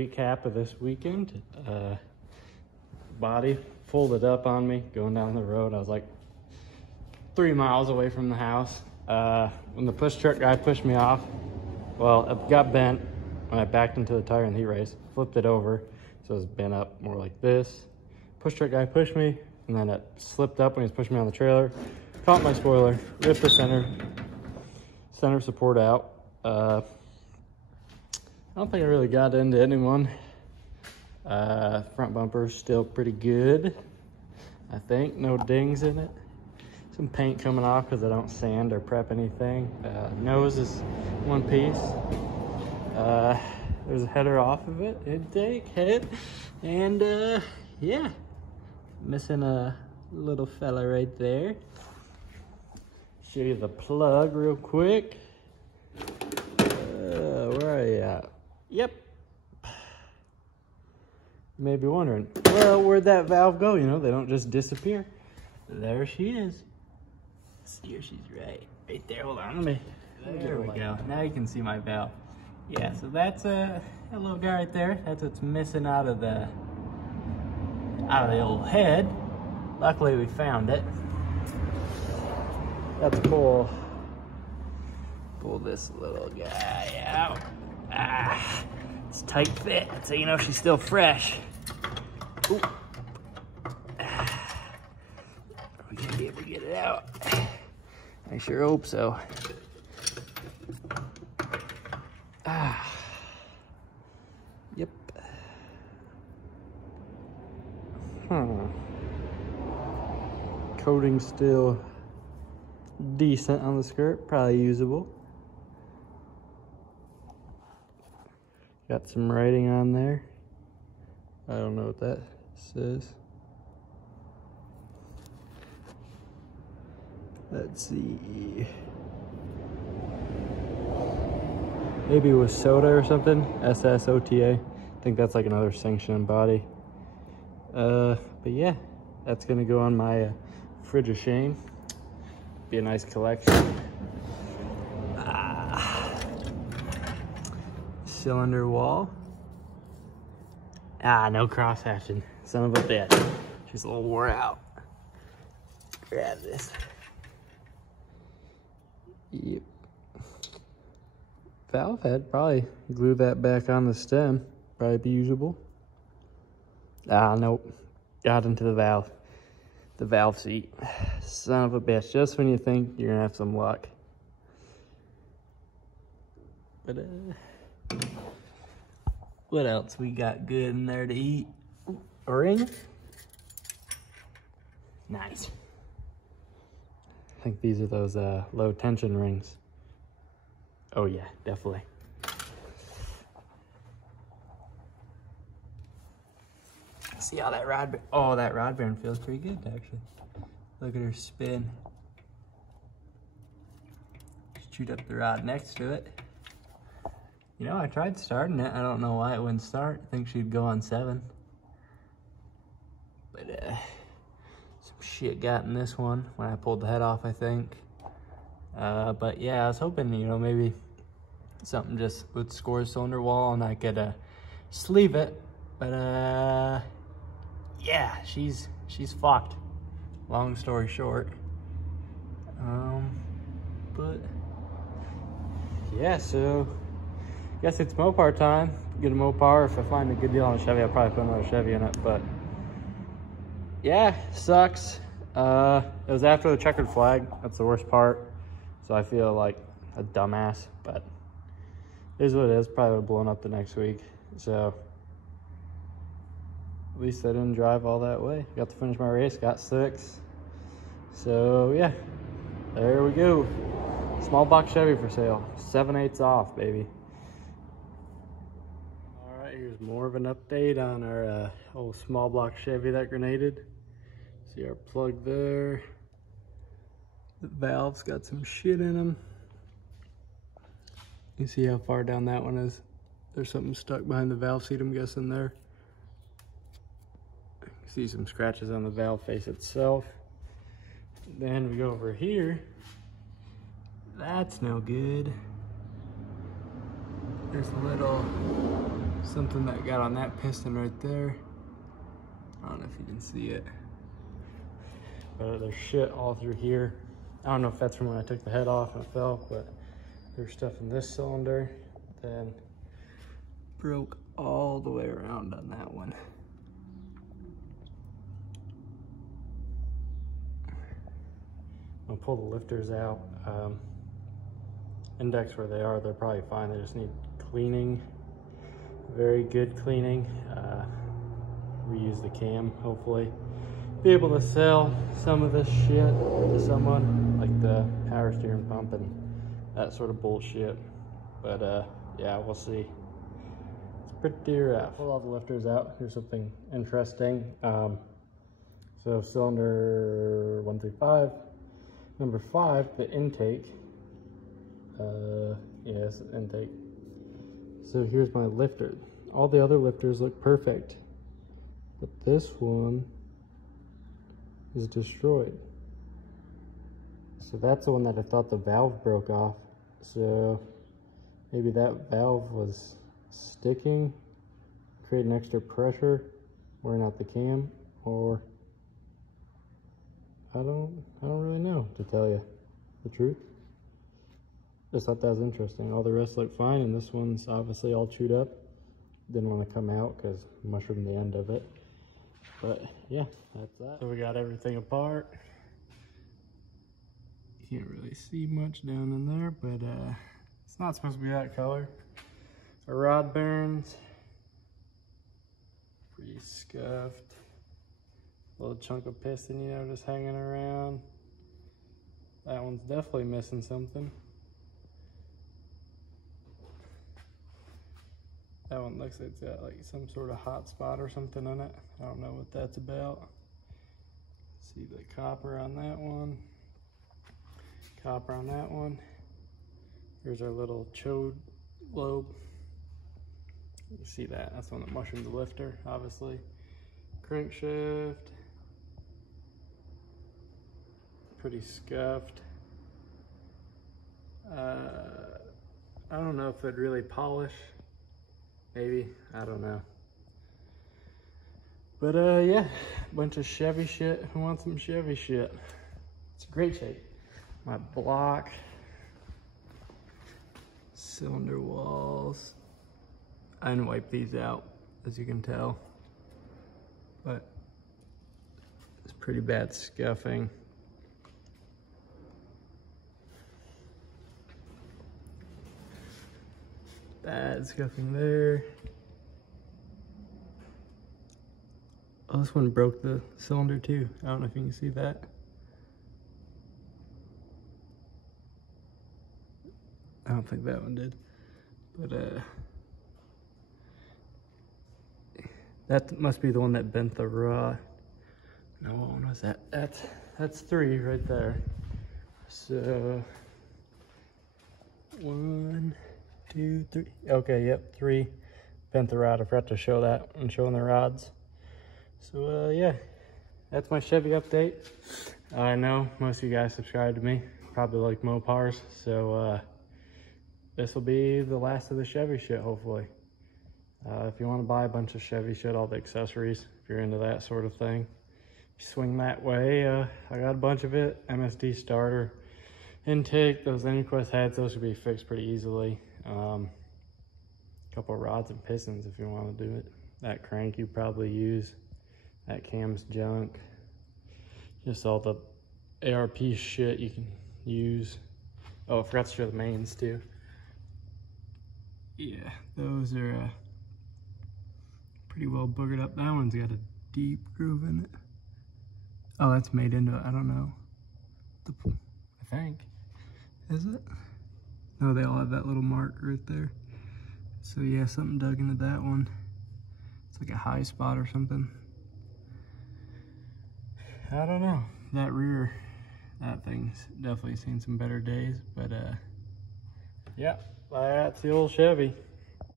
recap of this weekend. Body folded up on me going down the road. I was like 3 miles away from the house. When the push truck guy pushed me off, well, it got bent when I backed into the tire in the heat race, flipped it over, so it was bent up more like this. Push truck guy pushed me, and then it slipped up when he was pushing me on the trailer, caught my spoiler, ripped the center support out. I don't think I really got into anyone. Front bumper's still pretty good, I think. No dings in it. Some paint coming off because I don't sand or prep anything. Nose is one piece. There's a header off of it, intake, head, and yeah, missing a little fella right there. Show you the plug real quick. Where are you at? Yep. You may be wondering, well, where'd that valve go? You know, they don't just disappear. There she is. See her, she's right there. Hold on, there we go. Now you can see my valve. Yeah, so that's that little guy right there. That's what's missing out of the old head. Luckily, we found it. Let's pull this little guy out. It's tight fit, so you know she's still fresh. Ooh. We gotta be able to get it out. I sure hope so. Yep. Coating's still decent on the skirt, probably usable. Got some writing on there. I don't know what that says. Let's see. Maybe it was soda or something. SSOTA. I think that's like another sanctioned body. But yeah, that's gonna go on my fridge of shame. Be a nice collection. Cylinder wall. No cross hatching. Son of a bitch. She's a little wore out. Grab this. Yep. Valve head, probably glue that back on the stem. Probably be usable. Nope. Got into the valve seat. Son of a bitch. Just when you think you're gonna have some luck. But what else we got good in there to eat? A ring? Nice. I think these are those low tension rings. Oh yeah, definitely. See how that rod bearing feels pretty good actually. Look at her spin. Shoot up the rod next to it. You know, I tried starting it. I don't know why it wouldn't start. I think she'd go on 7. But some shit got in this one when I pulled the head off, I think. But yeah, I was hoping, you know, maybe something just would score a cylinder wall and I could sleeve it. But yeah, she's fucked. Long story short. But yeah, so guess it's Mopar time. Get a Mopar. If I find a good deal on a Chevy, I'll probably put another Chevy in it. But yeah, sucks. It was after the checkered flag. That's the worst part. So I feel like a dumbass, but it is what it is. Probably would have blown up the next week. So at least I didn't drive all that way. Got to finish my race, got 6. So yeah, there we go. Small box Chevy for sale. 7/8 off, baby. All right, here's more of an update on our old small block Chevy that grenaded. See our plug there. The valve's got some shit in them. You see how far down that one is? There's something stuck behind the valve seat, I'm guessing there. You can see some scratches on the valve face itself. Then we go over here. That's no good. There's a little something that got on that piston right there. I don't know if you can see it, but there's shit all through here. I don't know if that's from when I took the head off and it fell, but there's stuff in this cylinder. Then broke all the way around on that one. I'll pull the lifters out. Index where they are, they're probably fine. They just need cleaning, very good cleaning. Reuse the cam, hopefully. Be able to sell some of this shit to someone, like the power steering pump and that sort of bullshit. But yeah, we'll see. It's pretty rough. Pull all the lifters out. Here's something interesting. So cylinder 135, number 5, the intake. Yes, intake. So here's my lifter. All the other lifters look perfect, but this one is destroyed. So that's the one that I thought the valve broke off. So maybe that valve was sticking, creating extra pressure, wearing out the cam, or I don't really know, to tell you the truth. Just thought that was interesting. All the rest look fine, and this one's obviously all chewed up. Didn't want to come out because mushroomed the end of it. But yeah, that's that. So we got everything apart. You can't really see much down in there, but it's not supposed to be that color. The rod bearings, pretty scuffed. Little chunk of piston, you know, just hanging around. That one's definitely missing something. That one looks like it's got like some sort of hot spot or something on it. I don't know what that's about. See the copper on that one. Copper on that one. Here's our little chode lobe. You see that? That's the one that mushroomed the lifter, obviously. Crankshaft. Pretty scuffed. I don't know if it'd really polish. Maybe, I don't know. But yeah, bunch of Chevy shit. Who wants some Chevy shit? It's a great shape. My block, cylinder walls. I didn't wipe these out, as you can tell, but it's pretty bad scuffing. Bad scuffing there. Oh, this one broke the cylinder too. I don't know if you can see that. I don't think that one did. But that must be the one that bent the rod. No, what one was that? That's 3 right there. So 1, 2, 3. Okay, yep, 3. Bent the rod. I forgot to show that when showing the rods. So yeah, that's my Chevy update. I know most of you guys subscribe to me, probably like Mopars, so this will be the last of the Chevy shit, hopefully. If you want to buy a bunch of Chevy shit, all the accessories, if you're into that sort of thing, swing that way. I got a bunch of it. MSD starter, intake, those Anyquest heads, those should be fixed pretty easily. A couple of rods and pistons if you want to do it. That crank you probably use. That cam's junk. Just all the ARP shit you can use. Oh, I forgot to show the mains too. Yeah, those are pretty well boogered up. That one's got a deep groove in it. Oh, that's made into it. I don't know. I think. Is it? No, they all have that little mark right there. So yeah, something dug into that one. It's like a high spot or something. I don't know. That rear, that thing's definitely seen some better days, but yeah, that's the old Chevy.